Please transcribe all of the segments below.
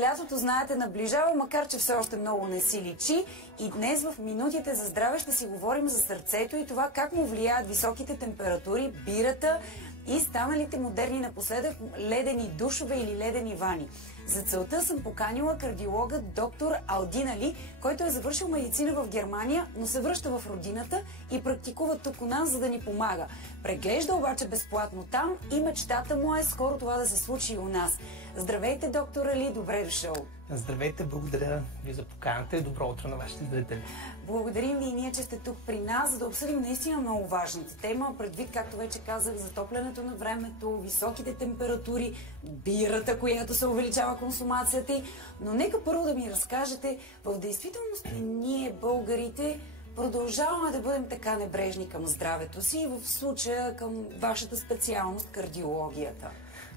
Лятото, знаете, наближава, макар че все още много не си личи. И днес в минутите за здраве ще си говорим за сърцето и това как му влияят високите температури, бирата и станалите модерни напоследък ледени душове или ледени вани. За целта съм поканила кардиолога доктор Алдин Али, който е завършил медицина в Германия, но се връща в родината и практикува тук у нас, за да ни помага. Преглежда обаче безплатно там и мечтата му е скоро това да се случи и у нас. Здравейте, доктор Али, добре дошъл. Здравейте, благодаря ви за поканата и добро утро на вашите зрители. Благодарим ви и ние, че сте тук при нас, за да обсъдим наистина много важната тема, предвид, както вече казах, затоплянето на времето, високите температури, бирата, която се увеличава консумацията й. Но нека първо да ми разкажете, в действителност ние, българите, продължаваме да бъдем така небрежни към здравето си и в случая към вашата специалност кардиологията.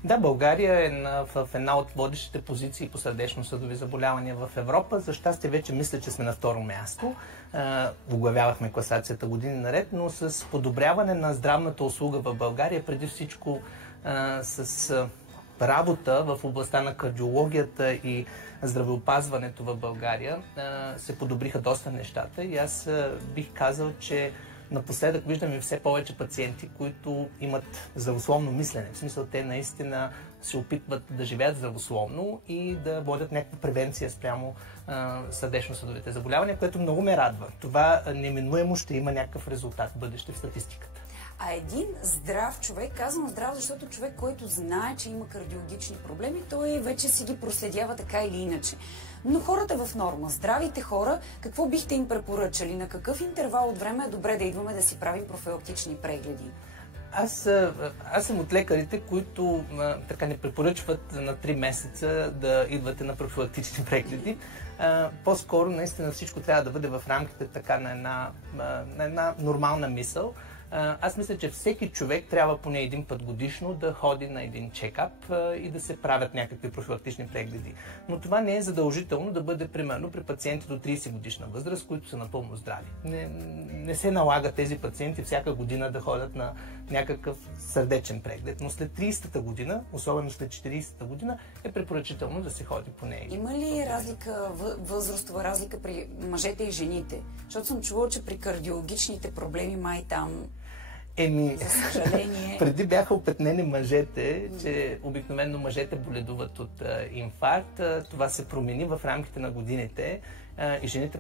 Да, България е в една от водещите позиции по сърдечно-съдови заболявания в Европа. За щастие вече мисля, че сме на второ място. Оглавявахме класацията години наред, но с подобряване на здравната услуга в България, преди всичко с работа в областта на кардиологията и здравеопазването в България, се подобриха доста нещата и аз бих казал, че напоследък виждаме все повече пациенти, които имат здравословно мислене. В смисъл, те наистина се опитват да живеят здравословно и да водят някаква превенция спрямо сърдечно-съдовите заболявания, което много ме радва. Това неминуемо ще има някакъв резултат в бъдеще в статистиката. А един здрав човек, казвам здрав, защото човек, който знае, че има кардиологични проблеми, той вече си ги проследява така или иначе. Но хората в норма, здравите хора, какво бихте им препоръчали? На какъв интервал от време е добре да идваме да си правим профилактични прегледи? Аз съм от лекарите, които така не препоръчват на 3 месеца да идвате на профилактични прегледи. По-скоро наистина всичко трябва да бъде в рамките така на една нормална мисъл. Аз мисля, че всеки човек трябва поне един път годишно да ходи на един чекап и да се правят някакви профилактични прегледи. Но това не е задължително да бъде примерно при пациенти до 30 годишна възраст, които са напълно здрави. Не се налага тези пациенти всяка година да ходят на някакъв сърдечен преглед, но след 30-та година, особено след 40-та година, е препоръчително да се ходи по нея. Има ли разлика, възрастова разлика при мъжете и жените? Защото съм чувала, че при кардиологичните проблеми май там, за съжаление... Преди бяха опетнени мъжете, че обикновено мъжете боледуват от инфаркт. Това се промени в рамките на годините и жените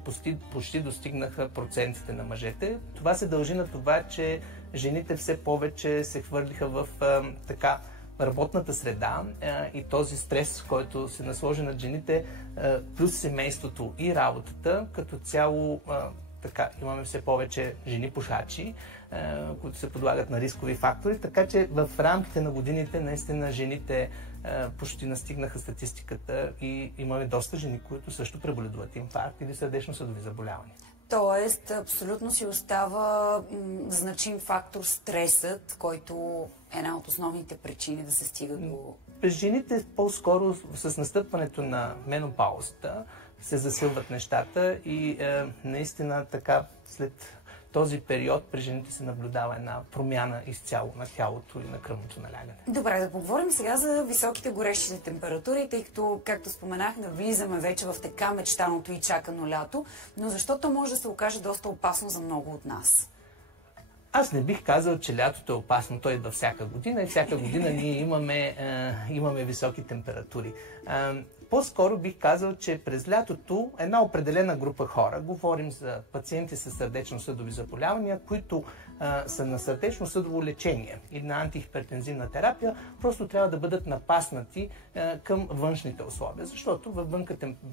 почти достигнаха процентите на мъжете. Това се дължи на това, че жените все повече се хвърлиха в работната среда и този стрес, който се насложи над жените, плюс семейството и работата, като цяло имаме все повече жени пушачи, които се подлагат на рискови фактори, така че в рамките на годините наистина жените почти настигнаха статистиката и имаме доста жени, които също преболедуват инфаркт или сърдечно-съдови заболявания. Тоест, абсолютно си остава значим фактор стресът, който е една от основните причини да се стига до... През жените по-скоро с настъпването на менопаузата се засилват нещата и наистина така след този период при жените се наблюдава една промяна изцяло на тялото и на кръвното налягане. Добре, да поговорим сега за високите горещите температури, тъй като, както споменах, навлизаме вече в така мечтаното и чакано лято, но защото може да се окаже доста опасно за много от нас? Аз не бих казал, че лятото е опасно. Той идва всяка година и всяка година ние имаме високи температури. По-скоро бих казал, че през лятото една определена група хора, говорим за пациенти с сърдечно-съдови заболявания, които са на сърдечно-съдово лечение или на антихипертензивна терапия, просто трябва да бъдат напаснати към външните условия, защото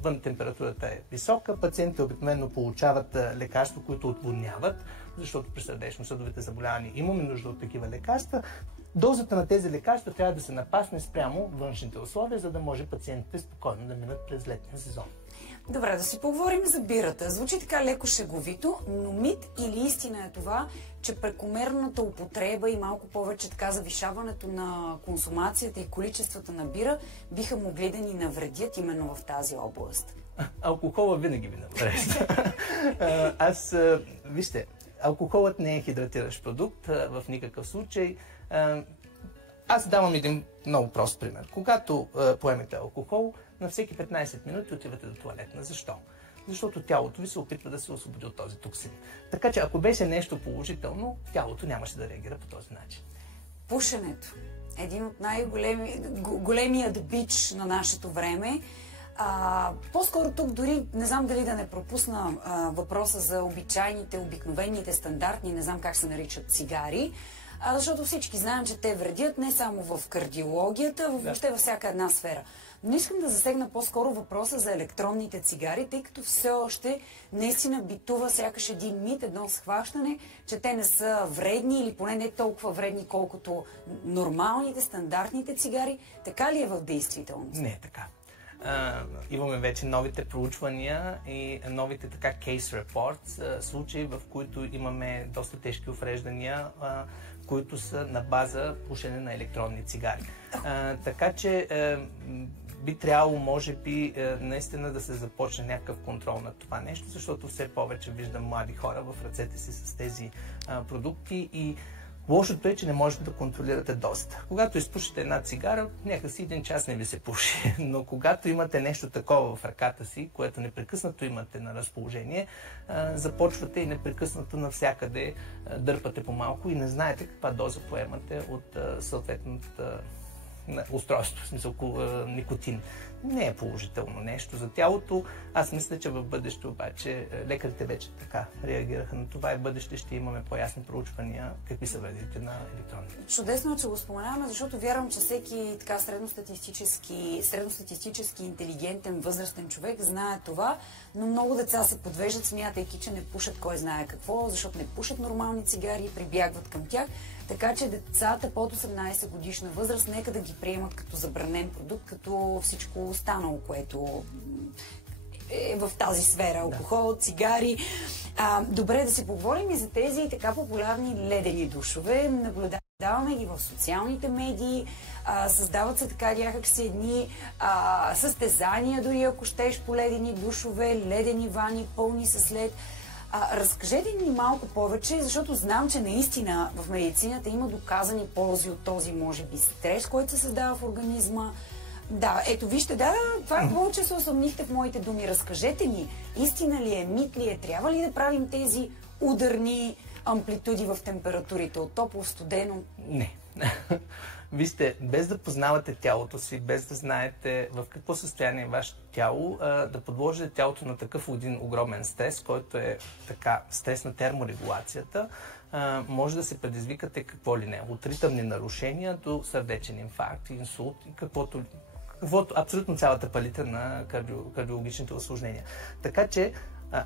вън температурата е висока, пациентите обикновено получават лекарства, които отводняват, защото при сърдечно-съдовите заболявания имаме нужда от такива лекарства. Дозата на тези лекарства трябва да се напасне спрямо външните условия, за да може пациентите спокойно да минат през летния сезон. Добре, да си поговорим за бирата. Звучи така леко шеговито, но мит или истина е това, че прекомерната употреба и малко повече така завишаването на консумацията и количествата на бира биха могли да ни навредят именно в тази област? Алкохола винаги ви наврежда. Вижте, алкохолът не е хидратиращ продукт в никакъв случай. Аз давам един много прост пример. Когато поемете алкохол, на всеки 15 минути отивате до тоалетна. Защо? Защото тялото ви се опитва да се освободи от този токсин. Така че ако беше нещо положително, тялото нямаше да реагира по този начин. Пушенето. Един от най-големият бич на нашето време. По-скоро тук дори не знам дали да не пропусна въпроса за обичайните, обикновените, стандартни, не знам как се наричат, цигари, защото всички знаем, че те вредят не само в кардиологията, въобще във всяка една сфера. Но искам да засегна по-скоро въпроса за електронните цигари, тъй като все още наистина битува сякаш един мит, едно схващане, че те не са вредни или поне не толкова вредни, колкото нормалните, стандартните цигари. Така ли е в действителност? Не е така. Имаме вече новите проучвания и новите така case reports, случаи, в които имаме доста тежки увреждания, които са на база пушене на електронни цигари. Така че би трябвало, може би, наистина да се започне някакъв контрол на това нещо, защото все повече виждам млади хора в ръцете си с тези продукти и лошото е, че не можете да контролирате доста. Когато изпушите една цигара, някакси един час не ви се пуши, но когато имате нещо такова в ръката си, което непрекъснато имате на разположение, започвате и непрекъснато навсякъде дърпате по-малко и не знаете каква доза поемате от съответната устройство, в смисъл никотин. Не е положително нещо за тялото. Аз мисля, че в бъдеще обаче лекарите вече така реагираха на това и в бъдеще ще имаме по-ясни проучвания какви са вредите на електронните. Чудесно, че го споменаваме, защото вярвам, че всеки така средностатистически интелигентен възрастен човек знае това, но много деца се подвеждат, смятайки, че не пушат кой знае какво, защото не пушат нормални цигари и прибягват към тях. Така че децата под 18 годишна възраст нека да ги приемат като забранен продукт, като всичко останало, което е в тази сфера. Алкохол, цигари. Добре, да си поговорим и за тези така популярни ледени душове. Наблюдаваме ги в социалните медии. Създават се така някакси едни състезания, дори ако щеш, по ледени душове, ледени вани, пълни с лед. Разкажете ни малко повече, защото знам, че наистина в медицината има доказани ползи от този, може би, стрес, който се създава в организма. Да, ето вижте, това е хубаво, че се усъмнихте в моите думи. Разкажете ни, истина ли е, мит ли е, трябва ли да правим тези ударни амплитуди в температурите, от топло в студено? Не. Вижте, без да познавате тялото си, без да знаете в какво състояние е вашето тяло, да подложите тялото на такъв един огромен стрес, който е така стрес на терморегулацията, може да се предизвикате какво ли не. От ритъмни нарушения до сърдечен инфаркт, инсулт и каквото абсолютно цялата палитра на кардиологичните усложнения. Така че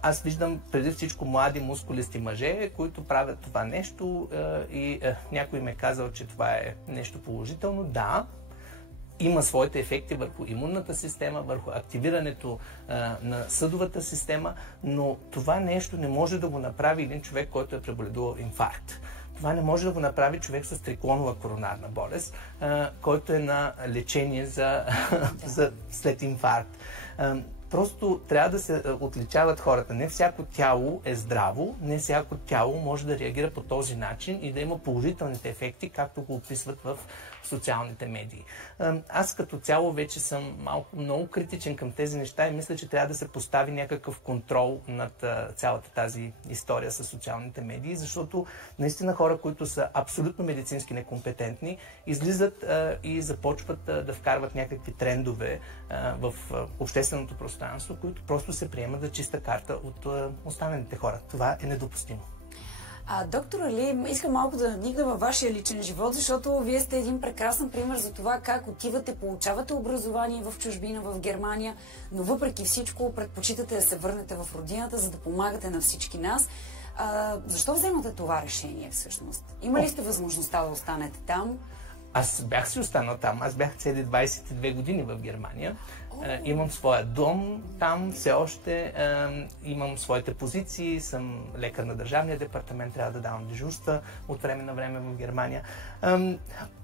аз виждам преди всичко млади мускулисти мъже, които правят това нещо и някой ме е казал, че това е нещо положително. Да, има своите ефекти върху имунната система, върху активирането на съдовата система, но това нещо не може да го направи един човек, който е преболедувал инфаркт. Това не може да го направи човек с триклонова коронарна болест, който е на лечение за след инфаркт. Просто трябва да се отличават хората. Не всяко тяло е здраво, не всяко тяло може да реагира по този начин и да има положителните ефекти, както го описват в социалните медии. Аз като цяло вече съм много критичен към тези неща и мисля, че трябва да се постави някакъв контрол над цялата тази история с социалните медии, защото наистина хора, които са абсолютно медицински некомпетентни, излизат и започват да вкарват някакви трендове в общественото пространство, които просто се приемат за чиста карта от останалите хора. Това е недопустимо. Доктор Али, искам малко да надникна във вашия личен живот, защото вие сте един прекрасен пример за това как отивате, получавате образование в чужбина, в Германия, но въпреки всичко предпочитате да се върнете в родината, за да помагате на всички нас. Защо вземате това решение всъщност? Има ли сте възможността да останете там? Аз бях си останал там. Аз бях цели 22 години в Германия. Имам своя дом там все още. Имам своите позиции. Съм лекар на държавния департамент. Трябва да давам дежурства от време на време в Германия.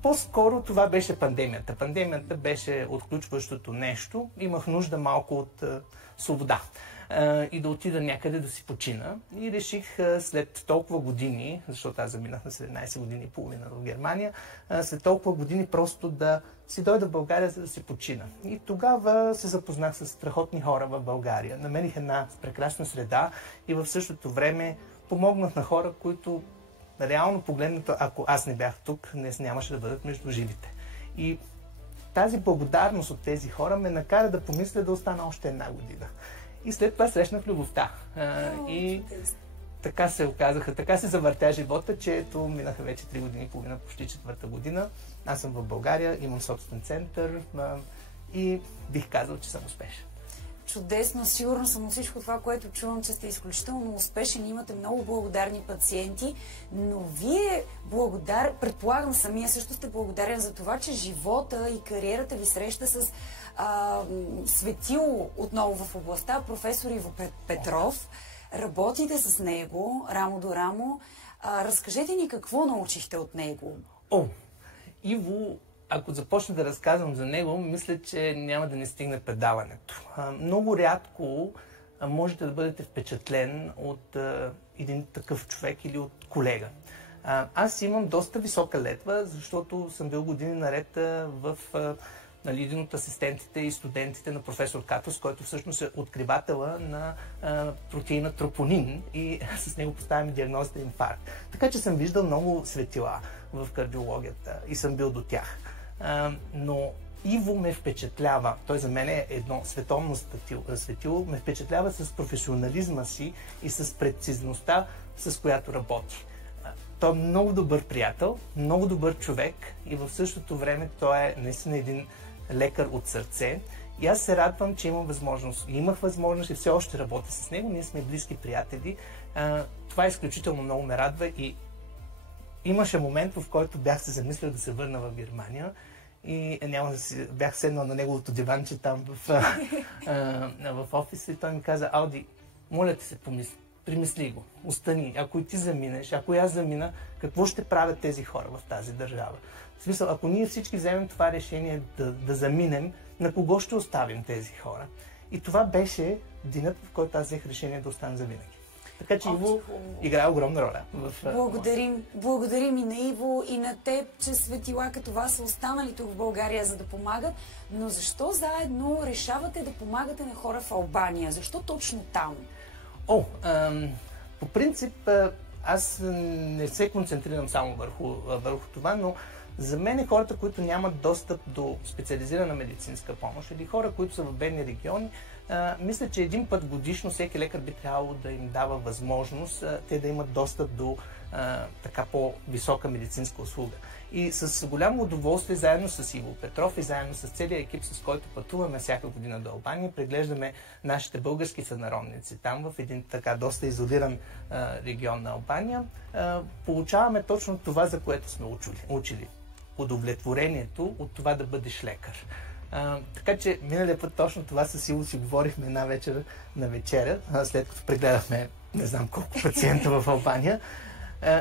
По-скоро това беше пандемията. Пандемията беше отключващото нещо. Имах нужда малко от свобода. и да отида някъде да си почина. И реших след толкова години, защото аз заминах на 17 години и половина в Германия, след толкова години просто да си дойда в България, за да си почина. И тогава се запознах с страхотни хора в България. Намерих една прекрасна среда и в същото време помогнах на хора, които реално погледнато, ако аз не бях тук, днес нямаше да бъдат между живите. И тази благодарност от тези хора ме накара да помисля да остана още една година. И след това срещнах любовта. И така се оказаха, така се завъртя живота, че ето минаха вече 3 години и половина, почти 4-та година. Аз съм в България, имам собствен център и бих казал, че съм успешен. Чудесно, сигурно съм от всичко това, което чувам, че сте изключително успешен, имате много благодарни пациенти, но вие предполагам самия също сте благодарен за това, че живота и кариерата ви среща с светило отново в областта, професор Иво Петров. Работите с него рамо до рамо. Разкажете ни какво научихте от него. Иво, ако започна да разказвам за него, мисля, че няма да ни стигне предаването. Много рядко можете да бъдете впечатлен от един такъв човек или от колега. Аз имам доста висока летва, защото съм бил години наред в един от асистентите и студентите на професор Катос, който всъщност е откривателя на протеина тропонин и с него поставяме диагнозата инфаркт. Така че съм виждал много светила в кардиологията и съм бил до тях. Но Иво ме впечатлява, той за мен е едно световно светило, ме впечатлява с професионализма си и с прецизността, с която работи. Той е много добър приятел, много добър човек и в същото време той е наистина един лекар от сърце. И аз се радвам, че имам възможност. Имах възможност и все още работя с него. Ние сме близки приятели. Това изключително много ме радва и имаше момент, в който бях се замислил да се върна в Германия и бях седнал на неговото диванче там в офиса и той ми каза: Ауди, моля ти се, примисли го, остани. Ако и ти заминеш, ако и аз замина, какво ще правят тези хора в тази държава? В смисъл, ако ние всички вземем това решение да заминем, на кого ще оставим тези хора? И това беше денят, в който аз взех решение да остана завинаги. Така че Иво играе огромна роля. Благодарим и на Иво, и на теб, че светила като вас са останали тук в България, за да помагат. Но защо заедно решавате да помагате на хора в Албания? Защо точно там? По принцип, аз не се концентрирам само върху това, но за мен хората, които нямат достъп до специализирана медицинска помощ или хора, които са в бедни региони, мисля, че един път годишно всеки лекар би трябвало да им дава възможност те да имат достъп до така по-висока медицинска услуга. И с голямо удоволствие, заедно с Иво Петров и заедно с целия екип, с който пътуваме всяка година до Албания, преглеждаме нашите български сънародници там, в един така доста изолиран регион на Албания. Получаваме точно това, за което сме учили. Удовлетворението от това да бъдеш лекар. Така че миналия път точно това с Иво си говорихме една вечер на вечеря, след като прегледахме не знам колко пациента в Албания.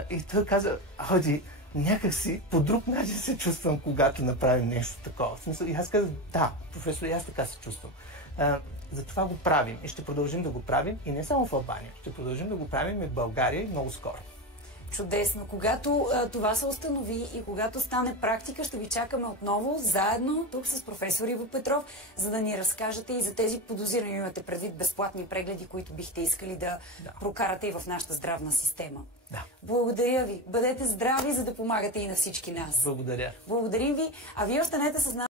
И той каза: Ауди, някак си по друг начин се чувствам, когато направим нещо такова. В смисъл, и аз казах: да, професор, и аз така се чувствам. Затова го правим и ще продължим да го правим и не само в Албания. Ще продължим да го правим и в България много скоро. Чудесно. Когато това се установи и когато стане практика, ще ви чакаме отново заедно тук с професор Иво Петров, за да ни разкажете и за тези подозирани, имате предвид безплатни прегледи, които бихте искали да прокарате и в нашата здравна система. Да. Благодаря ви. Бъдете здрави, за да помагате и на всички нас. Благодаря. Благодарим ви, а вие останете с нас.